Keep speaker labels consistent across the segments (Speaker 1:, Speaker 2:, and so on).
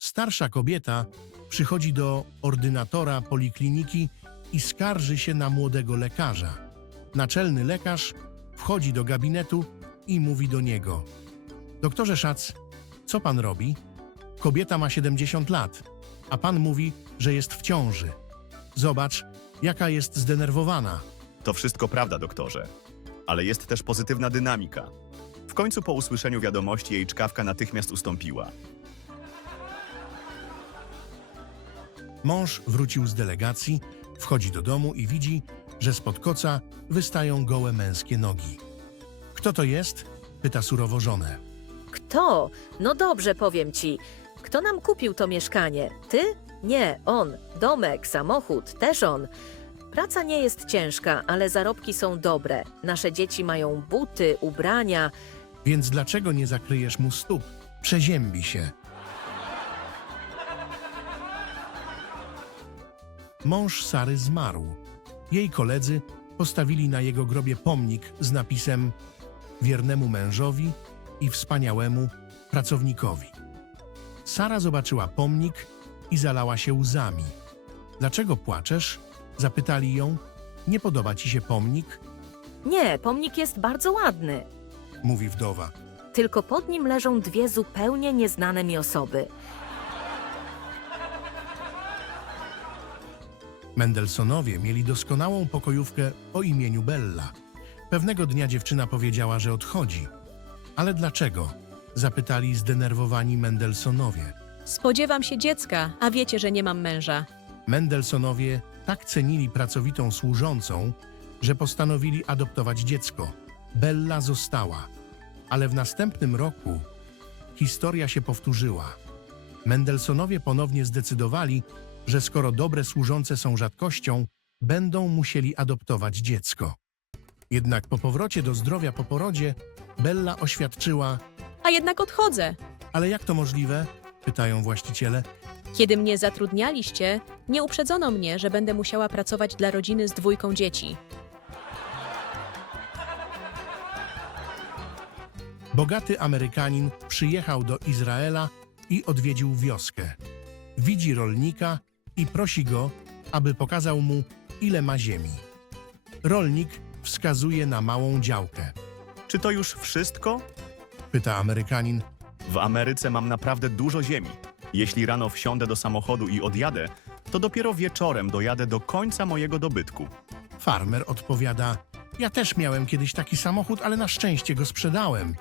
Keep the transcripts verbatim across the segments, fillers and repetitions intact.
Speaker 1: Starsza kobieta przychodzi do ordynatora polikliniki i skarży się na młodego lekarza. Naczelny lekarz wchodzi do gabinetu i mówi do niego: doktorze Schatz, co pan robi? Kobieta ma siedemdziesiąt lat, a pan mówi, że jest w ciąży. Zobacz, jaka jest zdenerwowana.
Speaker 2: To wszystko prawda, doktorze. Ale jest też pozytywna dynamika. W końcu po usłyszeniu wiadomości jej czkawka natychmiast ustąpiła.
Speaker 1: Mąż wrócił z delegacji, wchodzi do domu i widzi, że spod koca wystają gołe męskie nogi. Kto to jest? Pyta surowo żonę.
Speaker 3: Kto? No dobrze, powiem ci. Kto nam kupił to mieszkanie? Ty? Nie, on. Domek, samochód, też on. Praca nie jest ciężka, ale zarobki są dobre. Nasze dzieci mają buty, ubrania.
Speaker 1: Więc dlaczego nie zakryjesz mu stóp? Przeziębi się. Mąż Sary zmarł. Jej koledzy postawili na jego grobie pomnik z napisem: wiernemu mężowi i wspaniałemu pracownikowi. Sara zobaczyła pomnik i zalała się łzami. Dlaczego płaczesz? Zapytali ją. Nie podoba ci się pomnik?
Speaker 3: Nie, pomnik jest bardzo ładny.
Speaker 1: Mówi wdowa.
Speaker 3: Tylko pod nim leżą dwie zupełnie nieznane mi osoby.
Speaker 1: Mendelsonowie mieli doskonałą pokojówkę o imieniu Bella. Pewnego dnia dziewczyna powiedziała, że odchodzi. Ale dlaczego? Zapytali zdenerwowani Mendelsonowie.
Speaker 4: Spodziewam się dziecka, a wiecie, że nie mam męża.
Speaker 1: Mendelsonowie tak cenili pracowitą służącą, że postanowili adoptować dziecko. Bella została. Ale w następnym roku historia się powtórzyła. Mendelsonowie ponownie zdecydowali, że skoro dobre służące są rzadkością, będą musieli adoptować dziecko. Jednak po powrocie do zdrowia po porodzie Bella oświadczyła:
Speaker 4: A jednak odchodzę.
Speaker 1: ale jak to możliwe? Pytają właściciele.
Speaker 4: Kiedy mnie zatrudnialiście, nie uprzedzono mnie, że będę musiała pracować dla rodziny z dwójką dzieci.
Speaker 1: Bogaty Amerykanin przyjechał do Izraela i odwiedził wioskę. Widzi rolnika i prosi go, aby pokazał mu, ile ma ziemi. Rolnik wskazuje na małą działkę.
Speaker 2: Czy to już wszystko?
Speaker 1: Pyta Amerykanin.
Speaker 2: W Ameryce mam naprawdę dużo ziemi. Jeśli rano wsiądę do samochodu i odjadę, to dopiero wieczorem dojadę do końca mojego dobytku.
Speaker 1: Farmer odpowiada: ja też miałem kiedyś taki samochód, ale na szczęście go sprzedałem.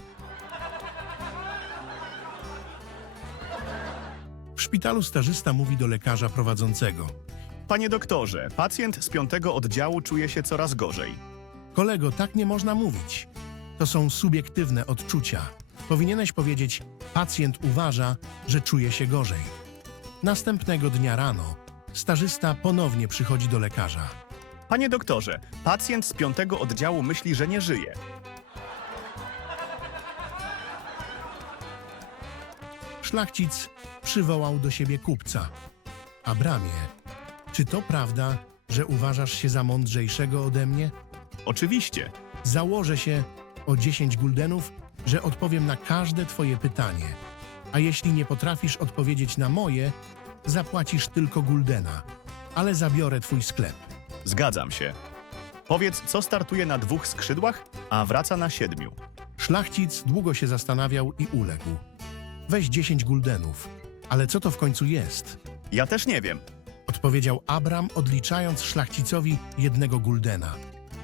Speaker 1: W szpitalu stażysta mówi do lekarza prowadzącego:
Speaker 2: Panie doktorze, pacjent z piątego oddziału czuje się coraz gorzej.
Speaker 1: kolego, tak nie można mówić. To są subiektywne odczucia. Powinieneś powiedzieć: pacjent uważa, że czuje się gorzej. Następnego dnia rano stażysta ponownie przychodzi do lekarza.
Speaker 2: Panie doktorze, pacjent z piątego oddziału myśli, że nie żyje.
Speaker 1: Szlachcic przywołał do siebie kupca. Abramie, czy to prawda, że uważasz się za mądrzejszego ode mnie?
Speaker 2: Oczywiście.
Speaker 1: Założę się o dziesięć guldenów, że odpowiem na każde twoje pytanie. A jeśli nie potrafisz odpowiedzieć na moje, zapłacisz tylko guldena, ale zabiorę twój sklep.
Speaker 2: Zgadzam się. Powiedz, co startuje na dwóch skrzydłach, a wraca na siedmiu.
Speaker 1: Szlachcic długo się zastanawiał i uległ. Weź dziesięć guldenów. Ale co to w końcu jest?
Speaker 2: Ja też nie wiem.
Speaker 1: Odpowiedział Abram, odliczając szlachcicowi jednego guldena.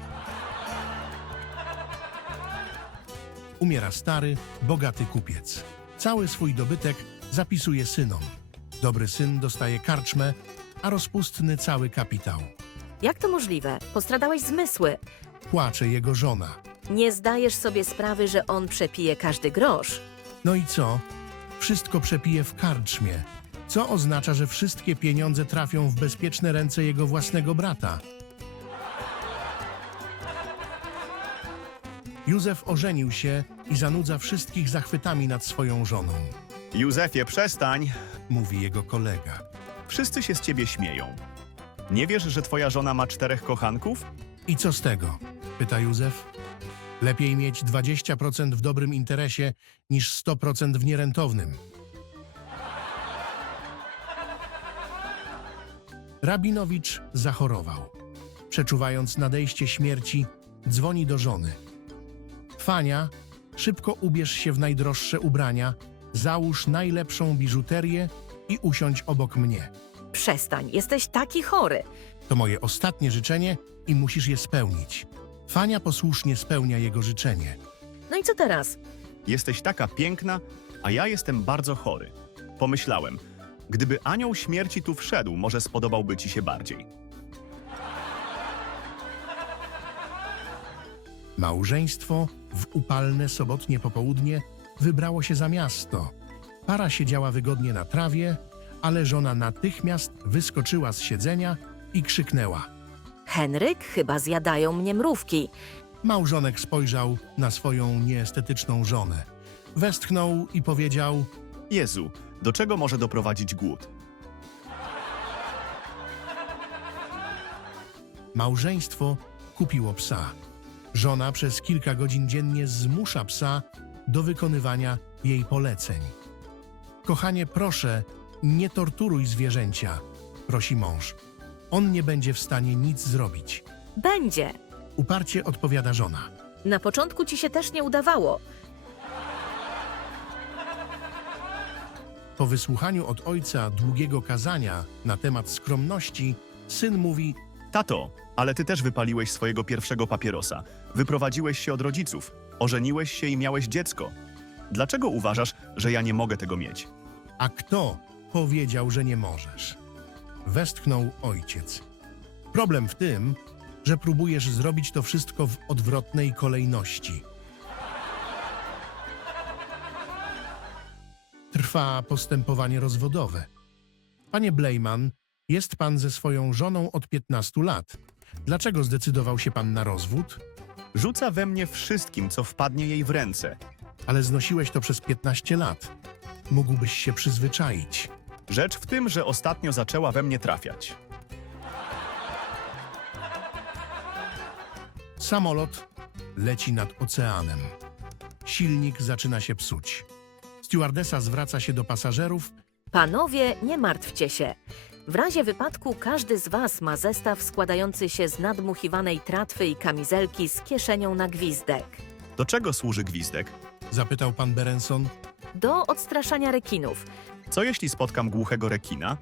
Speaker 1: Umiera stary, bogaty kupiec. Cały swój dobytek zapisuje synom. Dobry syn dostaje karczmę, a rozpustny cały kapitał.
Speaker 3: Jak to możliwe? Postradałeś zmysły.
Speaker 1: Płacze jego żona.
Speaker 3: Nie zdajesz sobie sprawy, że on przepije każdy grosz.
Speaker 1: No i co? Wszystko przepije w karczmie, co oznacza, że wszystkie pieniądze trafią w bezpieczne ręce jego własnego brata. Józef ożenił się i zanudza wszystkich zachwytami nad swoją żoną,
Speaker 2: Józefie, przestań.
Speaker 1: mówi jego kolega.
Speaker 2: Wszyscy się z ciebie śmieją. Nie wiesz, że twoja żona ma czterech kochanków?
Speaker 1: I co z tego? Pyta Józef. Lepiej mieć dwadzieścia procent w dobrym interesie niż sto procent w nierentownym. Rabinowicz zachorował. Przeczuwając nadejście śmierci, dzwoni do żony. Fania, szybko ubierz się w najdroższe ubrania, załóż najlepszą biżuterię i usiądź obok mnie.
Speaker 3: Przestań, jesteś taki chory.
Speaker 1: To moje ostatnie życzenie i musisz je spełnić. Fania posłusznie spełnia jego życzenie.
Speaker 3: No i co teraz?
Speaker 2: Jesteś taka piękna, a ja jestem bardzo chory. Pomyślałem, gdyby anioł śmierci tu wszedł, może spodobałby ci się bardziej.
Speaker 1: Małżeństwo w upalne sobotnie popołudnie wybrało się za miasto. Para siedziała wygodnie na trawie, ale żona natychmiast wyskoczyła z siedzenia i krzyknęła.
Speaker 3: Henryk, chyba zjadają mnie mrówki.
Speaker 1: Małżonek spojrzał na swoją nieestetyczną żonę. Westchnął i powiedział:
Speaker 2: Jezu, do czego może doprowadzić głód?
Speaker 1: Małżeństwo kupiło psa. Żona przez kilka godzin dziennie zmusza psa do wykonywania jej poleceń. Kochanie, proszę, nie torturuj zwierzęcia, prosi mąż. On nie będzie w stanie nic zrobić.
Speaker 3: Będzie.
Speaker 1: Uparcie odpowiada żona.
Speaker 3: Na początku ci się też nie udawało.
Speaker 1: Po wysłuchaniu od ojca długiego kazania na temat skromności, syn mówi:
Speaker 2: Tato, ale ty też wypaliłeś swojego pierwszego papierosa. Wyprowadziłeś się od rodziców. Ożeniłeś się i miałeś dziecko. Dlaczego uważasz, że ja nie mogę tego mieć?
Speaker 1: a kto powiedział, że nie możesz? Westchnął ojciec. Problem w tym, że próbujesz zrobić to wszystko w odwrotnej kolejności. Trwa postępowanie rozwodowe. Panie Blejman, jest pan ze swoją żoną od piętnastu lat. Dlaczego zdecydował się pan na rozwód?
Speaker 2: Rzuca we mnie wszystkim, co wpadnie jej w ręce.
Speaker 1: Ale znosiłeś to przez piętnaście lat. Mógłbyś się przyzwyczaić.
Speaker 2: Rzecz w tym, że ostatnio zaczęła we mnie trafiać.
Speaker 1: Samolot leci nad oceanem. Silnik zaczyna się psuć. Stewardesa zwraca się do pasażerów.
Speaker 3: Panowie, nie martwcie się. W razie wypadku każdy z was ma zestaw składający się z nadmuchiwanej tratwy i kamizelki z kieszenią na gwizdek.
Speaker 2: Do czego służy gwizdek?
Speaker 1: Zapytał pan Berenson.
Speaker 3: Do odstraszania rekinów.
Speaker 2: Co jeśli spotkam głuchego rekina?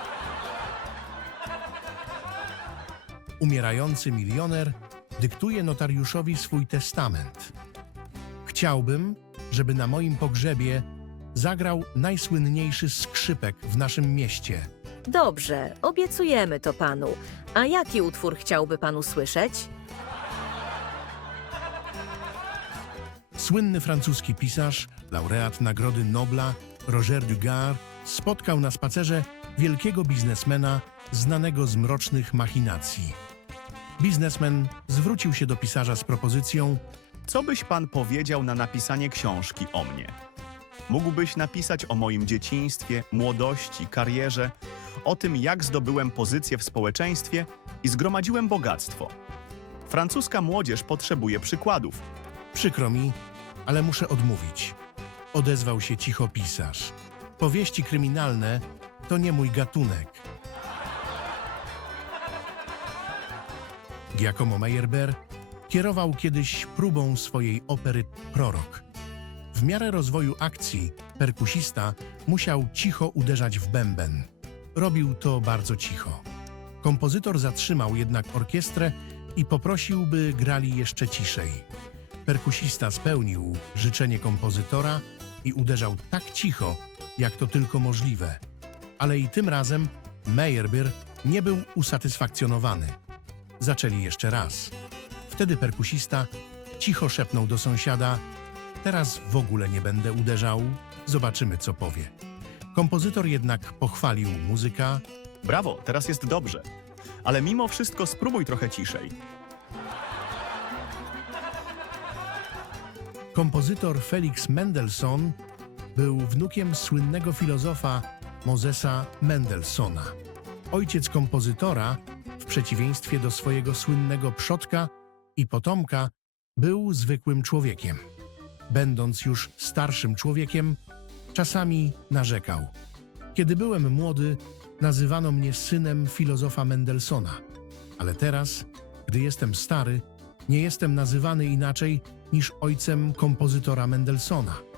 Speaker 1: Umierający milioner dyktuje notariuszowi swój testament. Chciałbym, żeby na moim pogrzebie zagrał najsłynniejszy skrzypek w naszym mieście.
Speaker 3: Dobrze, obiecujemy to panu. A jaki utwór chciałby pan usłyszeć?
Speaker 1: Słynny francuski pisarz, laureat Nagrody Nobla Roger Dugard spotkał na spacerze wielkiego biznesmena znanego z mrocznych machinacji. Biznesmen zwrócił się do pisarza z propozycją:
Speaker 2: Co byś pan powiedział na napisanie książki o mnie? Mógłbyś napisać o moim dzieciństwie, młodości, karierze, o tym, jak zdobyłem pozycję w społeczeństwie i zgromadziłem bogactwo. Francuska młodzież potrzebuje przykładów.
Speaker 1: Przykro mi, ale muszę odmówić. Odezwał się cicho pisarz. Powieści kryminalne to nie mój gatunek. Giacomo Meyerbeer kierował kiedyś próbą swojej opery Prorok. W miarę rozwoju akcji perkusista musiał cicho uderzać w bęben. Robił to bardzo cicho. Kompozytor zatrzymał jednak orkiestrę i poprosił, by grali jeszcze ciszej. Perkusista spełnił życzenie kompozytora i uderzał tak cicho, jak to tylko możliwe. Ale i tym razem Meyerbeer nie był usatysfakcjonowany. Zaczęli jeszcze raz. Wtedy perkusista cicho szepnął do sąsiada: teraz w ogóle nie będę uderzał, zobaczymy, co powie. Kompozytor jednak pochwalił muzyka.
Speaker 2: Brawo, teraz jest dobrze. Ale mimo wszystko spróbuj trochę ciszej.
Speaker 1: Kompozytor Felix Mendelssohn był wnukiem słynnego filozofa Mosesa Mendelssohna. Ojciec kompozytora, w przeciwieństwie do swojego słynnego przodka i potomka, był zwykłym człowiekiem. Będąc już starszym człowiekiem, czasami narzekał. Kiedy byłem młody, nazywano mnie synem filozofa Mendelssohna. Ale teraz, gdy jestem stary, nie jestem nazywany inaczej niż ojcem kompozytora Mendelssohna.